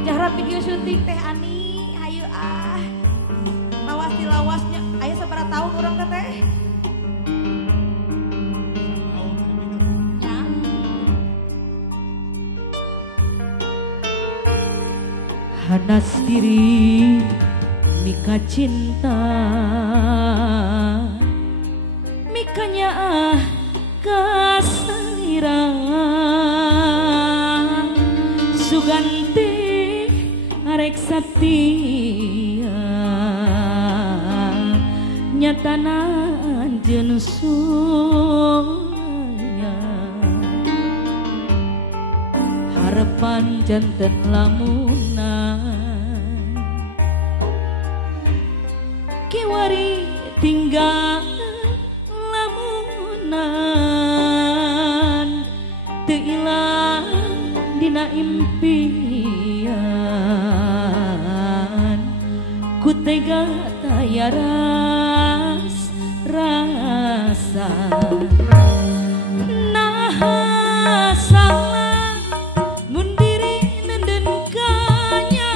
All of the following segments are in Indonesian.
Jahra video syuting teh Ani, hayu ah. Lawas di lawasnya, aya sabaraha tahun urang teh teh? Ya. Hanas diri mika cinta, mikanya kasalira suganti arek satia nyatana anjeun suaya harapan janten lamunan kiwari tinggal lamunan teu ilang dina impian ku tega taya rasa nah salah mun diri nenden kanya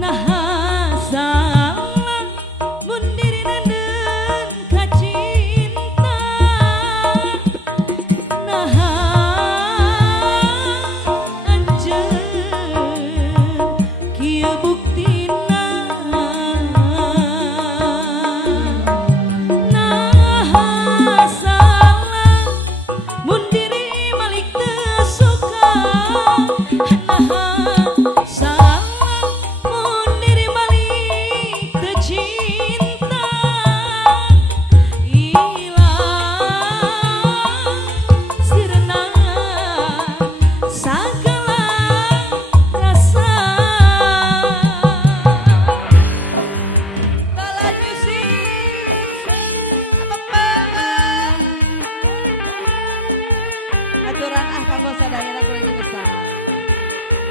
nah salah mun diri nenden ka cinta nah kieu buktina nah salah mun diri malik teu suka nah salah mun diri malik teu cinta ilang sirna sagala rasa. Balan musik. Abang banget. Aturan kanggo sadayana kuring besar.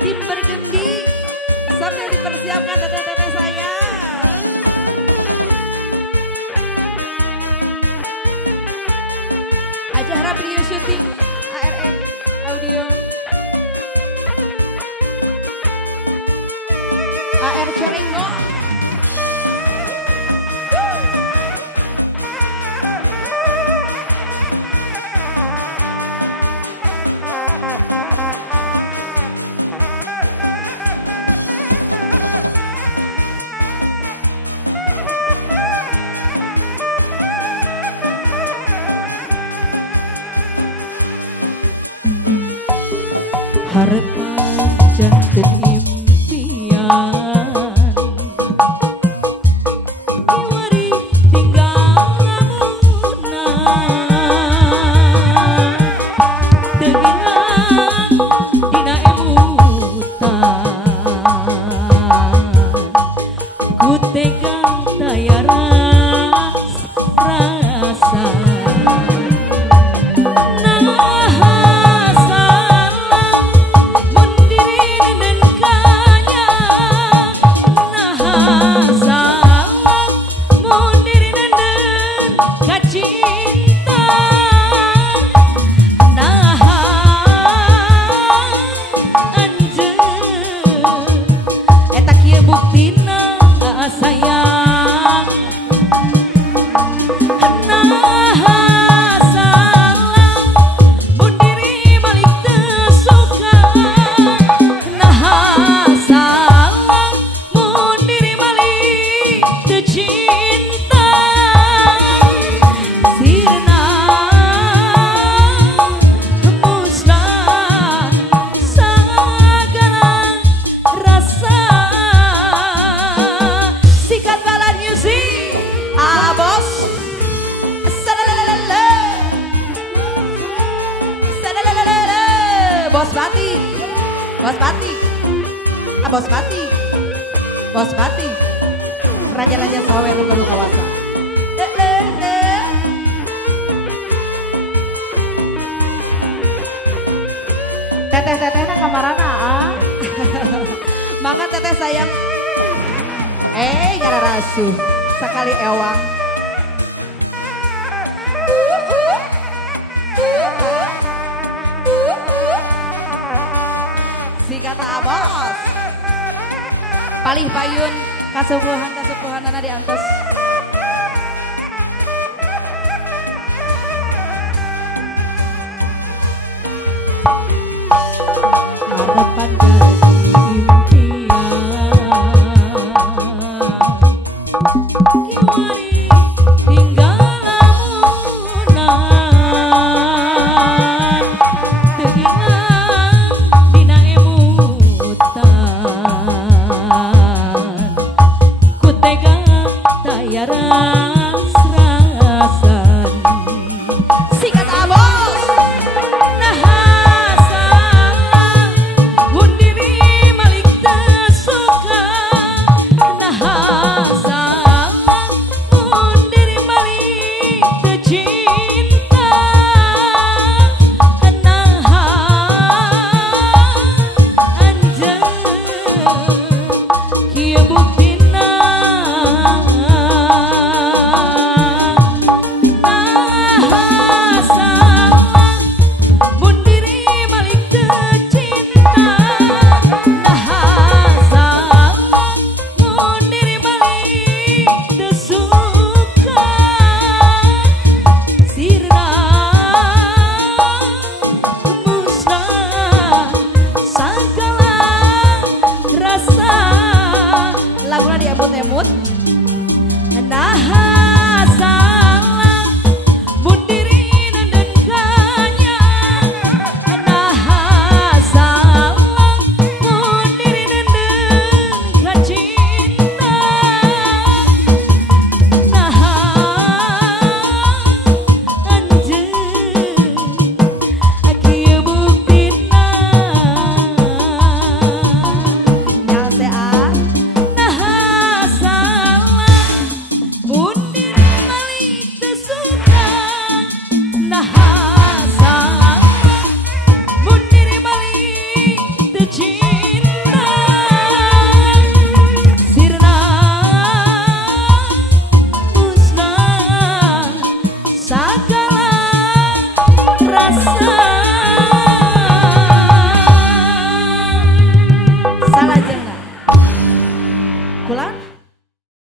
Tim bergendi sambil dipersiapkan teteh-teteh saya. Jahra video syuting ARF audio. AR Cerengo. Harapan janten impian kiwari tinggal lamunan teu ilang dina emutan ku tega taya rasa sayang nah salah mun diri malik teu suka nah salah mun diri malik teu cinta sirna musnah sagala rasa. Bos. Sadalala. Sadalala. Bos Batik. Bos Batik. Bos Batik. Bos Batik. Raja-raja sawe nu gaduh kawasan. Teteh-tetehna kamarana ah. Mangga teteh sayang. Nyara rasuh. Sekali ewang. Si kata abos. Palih payun kasepuhan anak diantos. Harapan dari